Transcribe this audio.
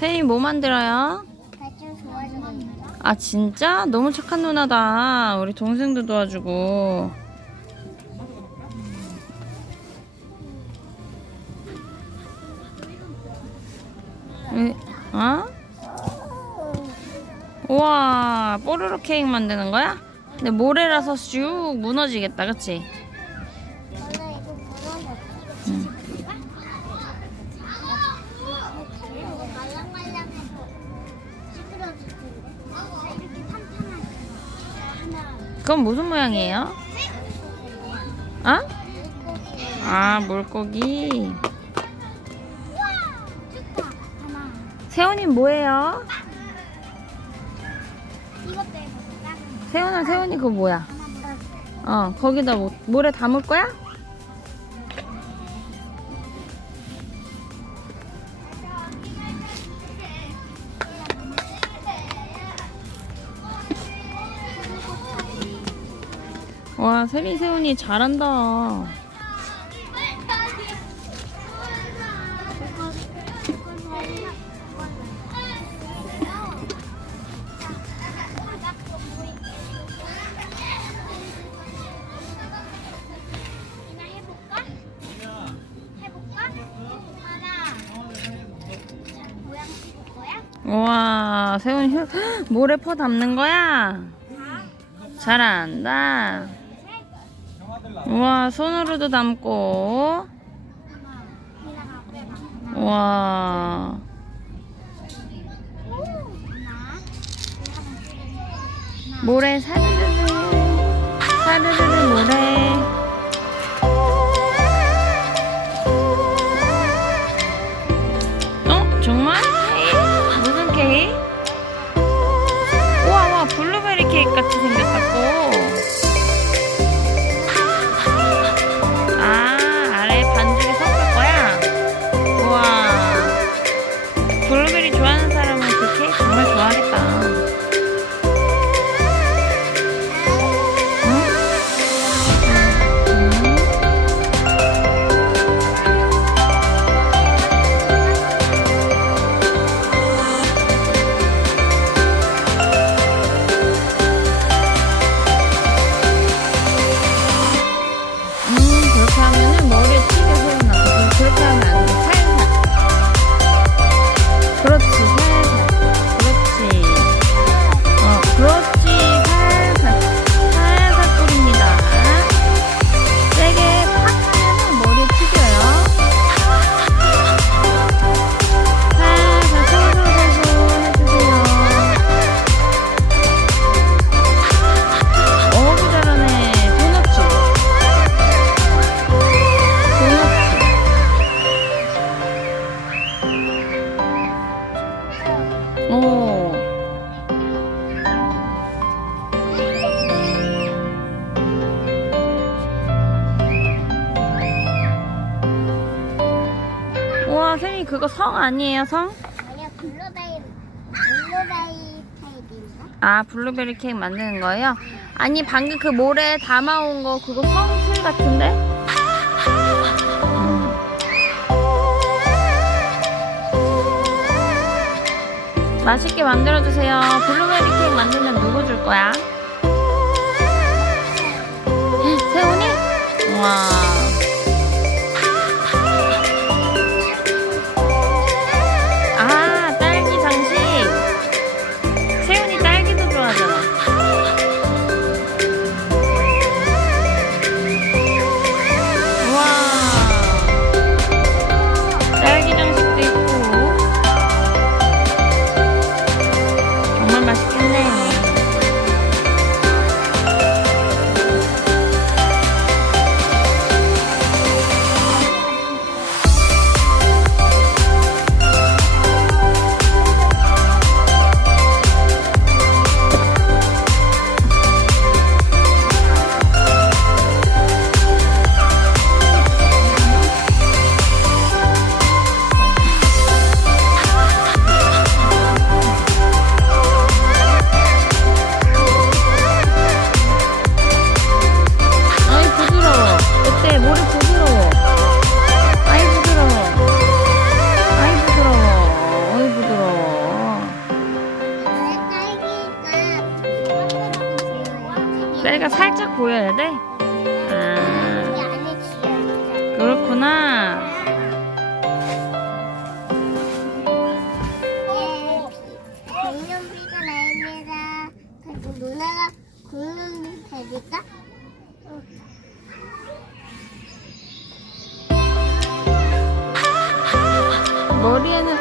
세인이 뭐 만들어요? 아 진짜? 너무 착한 누나다. 우리 동생도 도와주고. 에, 어? 우와 뽀로로 케이크 만드는 거야? 근데 모래라서 쑥 무너지겠다 그치? 그건 무슨 모양이에요? 어? 물고기. 아 물고기. 세훈이 뭐예요? 세훈아 세훈이 그거 뭐야? 어 거기다 뭐, 모래 담을 거야? 와 세리 세훈이 잘한다? 우와 세훈이 휴, 모래 퍼 담는 거야? 잘한다 우와 손으로도 담고. 우와. 모래 사르르르 사르르르 모래 블루 우와, 쌤이 그거 성 아니에요, 성? 아니야 블루베리 블루베리 페이지인가? 아, 블루베리 케이크 만드는 거예요? 아니, 방금 그 모래 담아온 거 그거 성틀 같은데? 음. 맛있게 만들어주세요. 블루베리 케이크 만들면 누구 줄 거야? 세훈이? 우와. 살짝 보여야 돼? 아, 그렇구나. 머리에는, 어,